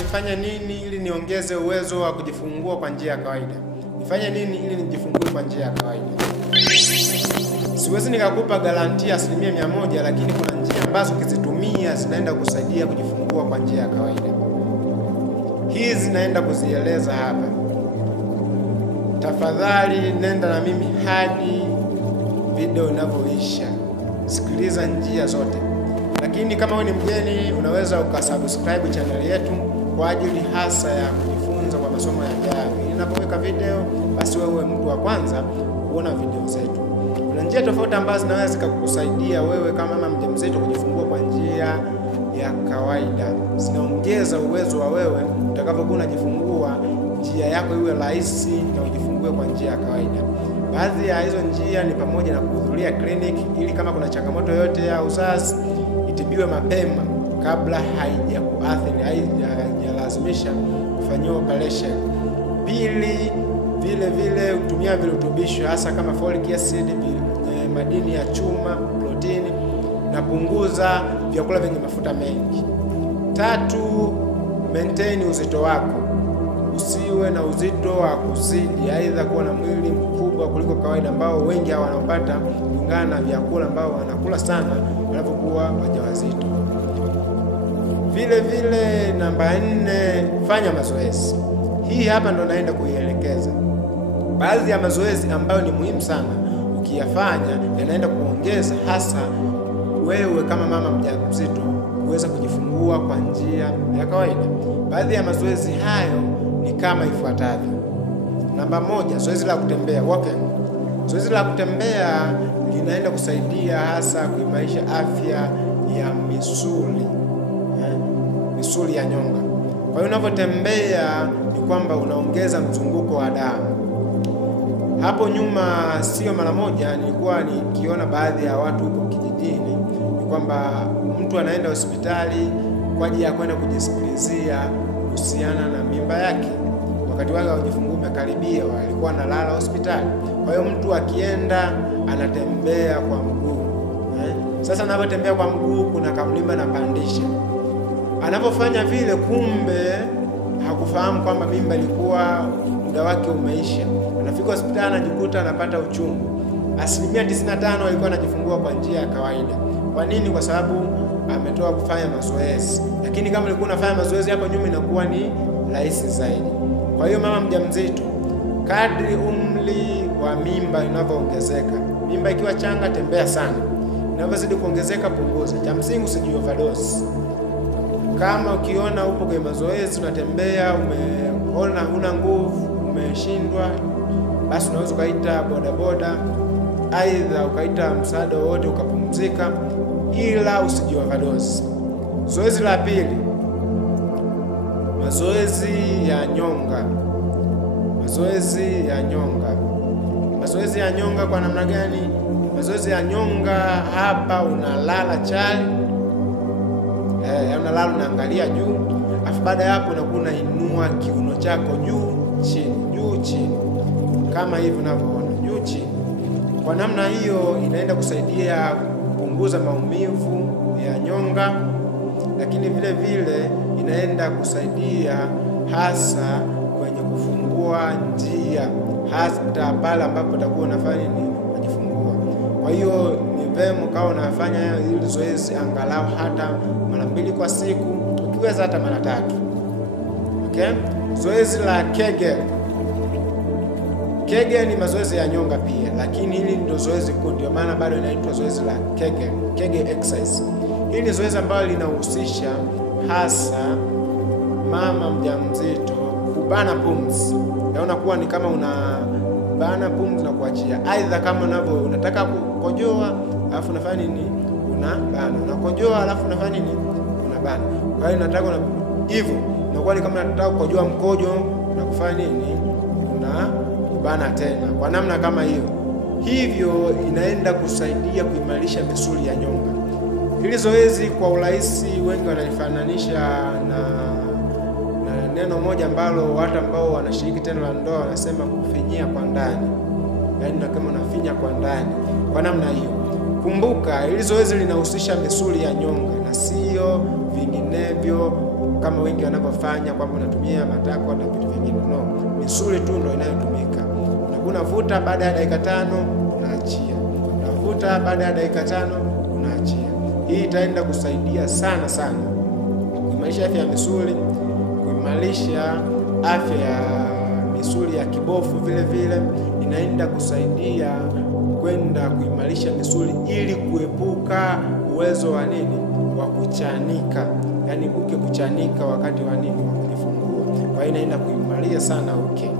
nifanye nini ili niongeze uwezo wa kujifungua kwa njia ya kawaida? Nifanye nini ili nijifungue kwa njia ya kawaida? Siwezi nikakupa garantia 100%, lakini kuna njia ambazo ukizitumia zinaenda kusaidia kujifungua kwa njia ya kawaida. Hizi naenda kuzieleza hapa. Tafadhali nenda na mimi hadi video inavyoisha. Sikiliza njia zote. Lakini kama wewe ni mgeni, unaweza ukasubscribe channel yetu kwa ajili hasa ya kujifunza kwa masomo yajayo. Ninapoweka video, basi wewe mtu wa kwanza kuona video zetu. Kuna njia tofauti ambazo zinaweza kukusaidia wewe kama mama mjamzito kujifungua kwa njia ya kawaida. Zinaongeza uwezo wa wewe utakapokuwa unajifungua, njia yako iwe rahisi na ujifungue kwa njia ya kawaida. Baadhi ya hizo njia ni pamoja na kuhudhuria kliniki ili kama kuna changamoto yoyote ya uzazi itibiwe mapema kabla haijakuathiri, haijalazimisha kufanyiwa operation. Pili, vile kutumia virutubisho hasa kama folic acid, madini ya chuma, protini na punguza vyakula vyenye mafuta mengi. Tatu, maintain uzito wako. Usiwe na uzito wa kuzidi, aidha kuwa na mwili mkubwa kuliko kawaida ambao wengi hao wanapata kulingana na vyakula ambao wanakula sana wanapokuwa wajawazito. Vile namba 4, fanya mazoezi. Hii hapa ndo naenda kuielekeza. Baadhi ya mazoezi ambayo ni muhimu sana, ukiyafanya yanaenda kuongeza hasa wewe kama mama mjamzito kuweza kujifungua kwa njia ya kawaida. Baadhi ya mazoezi hayo ni kama ifuatavyo. Namba 1, zoezi la kutembea, walking. Zoezi la kutembea linaenda kusaidia hasa kuimarisha afya ya misuli ya nyonga. Kwa hiyo unapotembea ni kwamba unaongeza mzunguko wa damu. Hapo nyuma, sio mara moja, nilikuwa nikiona baadhi ya watu huko kijijini, ni kwamba mtu anaenda hospitali kwa ajili ya kwenda kujisikilizia kuhusiana na mimba yake. Wakati wake kujifungua umekaribia, walikuwa analala hospitali. Kwa hiyo mtu akienda anatembea kwa mguu. Sasa anapotembea kwa mguu kuna kamlima na pandisha. Anapofanya vile, kumbe hakufahamu kwamba mimba ilikuwa muda wake umeisha. Anafika hospitali anajikuta anapata uchungu. 95% walikuwa anajifungua kwa njia ya kawaida. Kwa nini? Kwa sababu ametoka kufanya mazoezi. Lakini kama ulikuwa unafanya mazoezi hapo nyuma, inakuwa ni rahisi zaidi. Kwa hiyo mama mjamzito, kadri umri wa mimba inavyoongezeka, mimba ikiwa changa tembea sana, inavyozidi kuongezeka punguza. Cha msingi usiji overdose. Kama ukiona upo kwenye mazoezi unatembea, umeona huna nguvu, umeshindwa, basi unaweza ukaita bodaboda, aidha ukaita msaada wowote ukapumzika, ila usiji overdose. Zoezi la pili, mazoezi ya nyonga. Mazoezi ya nyonga. Mazoezi ya nyonga kwa namna gani? Mazoezi ya nyonga hapa unalala chali. Unalala unaangalia juu. Afu baada ya hapo unakuwa unainua kiuno chako juu chini. Kama hivi unavyoona, juu chini. Kwa namna hiyo inaenda kusaidia kupunguza maumivu ya nyonga, lakini vile inaenda kusaidia hasa kwenye kufungua njia, hasa pale ambapo utakuwa unafanya nini, unajifungua. Kwa hiyo ni vema kama unafanya hili zoezi angalau hata mara 2 kwa siku, ukiweza hata mara 3. Okay? Zoezi la Kegel. Kegel ni mazoezi ya nyonga pia, lakini hili ndio zoezi kuu, ndio maana bado inaitwa zoezi la Kegel exercise. Hili ni zoezi ambalo linahusisha hasa mama mjamzito kubana pumzi. Yaona kuwa ni kama unabana pumzi na kuachia. Aidha kama unataka kukojoa, alafu unafanya nini? Unabana. Unakojoa alafu unafanya nini? Unabana. Kwa hiyo nataka hivyo, inakuwa ni kama unataka kukojoa mkojo na kufanya nini? Unabana tena. Kwa namna kama hiyo. Hivyo inaenda kusaidia kuimarisha misuli ya nyonga. Hili zoezi kwa urahisi wengi wanalifananisha na neno moja ambalo watu ambao wanashiriki tendo la ndoa wanasema kufinyia kwa ndani. Yaani kama unafinya kwa ndani. Kwa namna hiyo. Kumbuka hili zoezi linahusisha misuli ya nyonga na sio vinginevyo kama wengi wanavyofanya kwamba unatumia matako na vitu vingine. No, misuli tu ndio inayotumika. Unavuta, baada ya dakika 5 unaachia, unavuta, baada ya dakika 5 unaachia. Hii itaenda kusaidia sana sana kuimarisha afya ya misuli, kuimarisha afya ya misuli ya kibofu, vile vile inaenda kusaidia kwenda kuimarisha misuli ili kuepuka uwezo wa nini, wa kuchanika, yani uke kuchanika wakati wa nini, wa kujifungua. Kwa hiyo inaenda kuimarisha sana uke.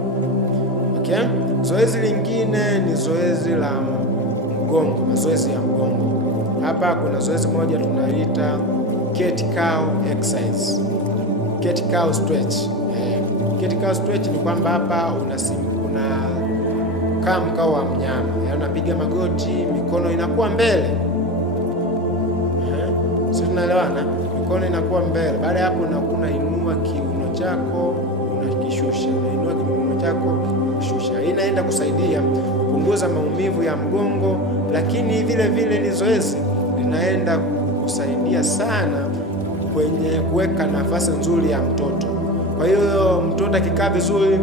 Okay? Zoezi lingine ni zoezi la mgongo, mazoezi ya mgongo. Hapa kuna zoezi moja tunaita cat cow exercise, cat cow stretch. Cat cow stretch ni kwamba hapa unakaa mkao wa mnyama, unapiga magoti, mikono inakuwa mbele. Sisi tunaelewana? Mikono inakuwa mbele. Baada ya hapo unainua kiuno chako, unakishusha. Unainua kiuno chako, unashusha. Hii inaenda kusaidia kupunguza maumivu ya mgongo, lakini vile vile ni zoezi linaenda kusaidia sana kwenye kuweka nafasi nzuri ya mtoto. Kwa hiyo mtoto akikaa vizuri,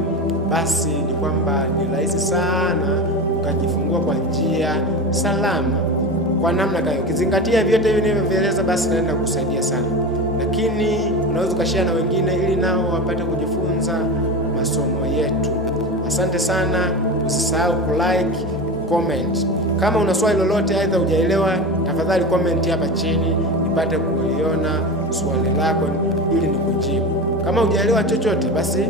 basi ni kwamba ni rahisi sana ukajifungua kwa njia salama. Kwa namna gani? Ukizingatia vyote hivi nilivyoeleza, basi naenda kusaidia sana. Lakini unaweza ukashare na wengine ili nao wapate kujifunza masomo yetu. Asante sana, usisahau kulike, comment. Kama una swali lolote aidha hujaelewa, tafadhali comment hapa chini nipate kuliona swali lako ili nikujibu. Kama hujaelewa chochote, basi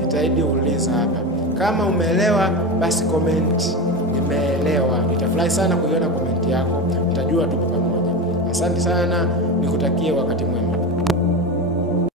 jitahidi uuliza hapa. Kama umeelewa, basi comment nimeelewa. Nitafurahi sana kuiona comment yako, nitajua tupo pamoja. Asante sana, nikutakie wakati mwema.